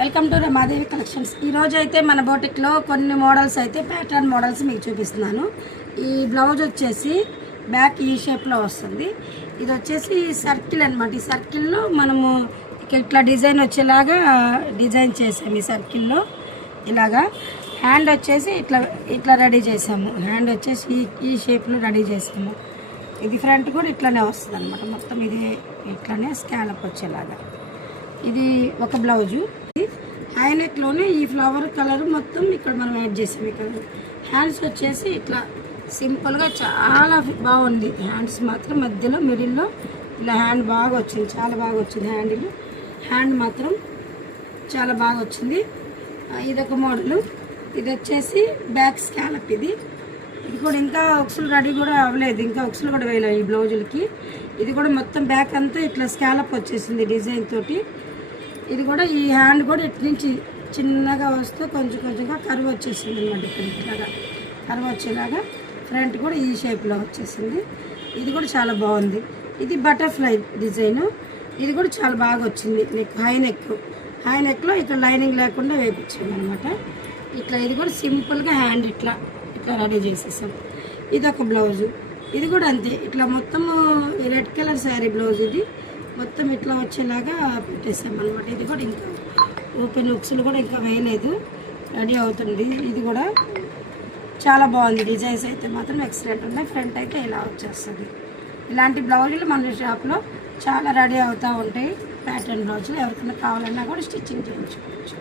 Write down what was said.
Welcome to Ramadevi collections. ఈరోజు అయితే మన బోటిక్లో కొన్ని మోడల్స్ అయితే ప్యాటర్న్ మోడల్స్ మీకు చూపిస్తున్నాను. ఈ బ్లౌజ్ వచ్చేసి బ్యాక్ ఈ షేప్లో వస్తుంది. ఇది వచ్చేసి సర్కిల్ అనమాట. ఈ సర్కిల్లో మనము ఇట్లా డిజైన్ వచ్చేలాగా డిజైన్ చేసాము. ఈ సర్కిల్లో ఇలాగా హ్యాండ్ వచ్చేసి ఇట్లా రెడీ చేసాము. హ్యాండ్ వచ్చేసి ఈ షేప్లో రెడీ చేసాము. ఇది ఫ్రంట్ కూడా ఇట్లానే వస్తుంది అనమాట. మొత్తం ఇది ఇట్లానే స్కాలప్ వచ్చేలాగా. ఇది ఒక బ్లౌజు. హైలైట్లోనే ఈ ఫ్లవర్ కలర్ మొత్తం ఇక్కడ మనం యాడ్ చేసాము. ఇక్కడ హ్యాండ్స్ వచ్చేసి ఇట్లా సింపుల్గా చాలా బాగుంది. హ్యాండ్స్ మాత్రం మధ్యలో మిడిల్లో ఇలా హ్యాండ్ బాగా వచ్చింది, చాలా బాగా వచ్చింది. హ్యాండ్ మాత్రం చాలా బాగా వచ్చింది. ఇదొక మోడలు. ఇది వచ్చేసి బ్యాక్ స్కాలప్. ఇది కూడా ఇంకా ఒక్సులు రెడీ కూడా అవ్వలేదు, ఇంకా ఒక్సులు కూడా వేయలేదు ఈ బ్లౌజులకి. ఇది కూడా మొత్తం బ్యాక్ అంతా ఇట్లా స్కాలప్ వచ్చేసింది డిజైన్ తోటి. ఇది కూడా ఈ హ్యాండ్ కూడా ఇటు నుంచి చిన్నగా వస్తూ కొంచెంగా కర్వ్ వచ్చేసింది అనమాట. ఇక్కడ ఇట్లాగా కర్వ్ వచ్చేలాగా ఫ్రంట్ కూడా ఈ షేప్లో వచ్చేసింది. ఇది కూడా చాలా బాగుంది. ఇది బటర్ఫ్లై డిజైను. ఇది కూడా చాలా బాగా వచ్చింది. నెక్ హై నెక్లో ఇక్కడ లైనింగ్ లేకుండా వేయించాము అనమాట. ఇట్లా ఇది కూడా సింపుల్గా హ్యాండ్ ఇట్లా రెడీ చేసేసాం. ఇది ఒక బ్లౌజు. ఇది కూడా అంతే, ఇట్లా మొత్తము రెడ్ కలర్ శారీ బ్లౌజ్. ఇది మొత్తం ఇట్లా వచ్చేలాగా పెట్టేసాం అనమాట. ఇది కూడా ఇంకా ఓపెన్ హుక్స్లు కూడా ఇంకా వేయలేదు, రెడీ అవుతుంది. ఇది కూడా చాలా బాగుంది. డిజైన్స్ అయితే మాత్రం ఎక్సలెంట్ ఉన్నాయి. ఫ్రంట్ అయితే ఇలా వచ్చేస్తుంది. ఇలాంటి బ్లౌజులు మన షాప్లో చాలా రెడీ అవుతూ ఉంటాయి. ప్యాటర్న్ బ్లౌజులు ఎవరికైనా కావాలన్నా కూడా స్టిచ్చింగ్ చేయించుకోవచ్చు.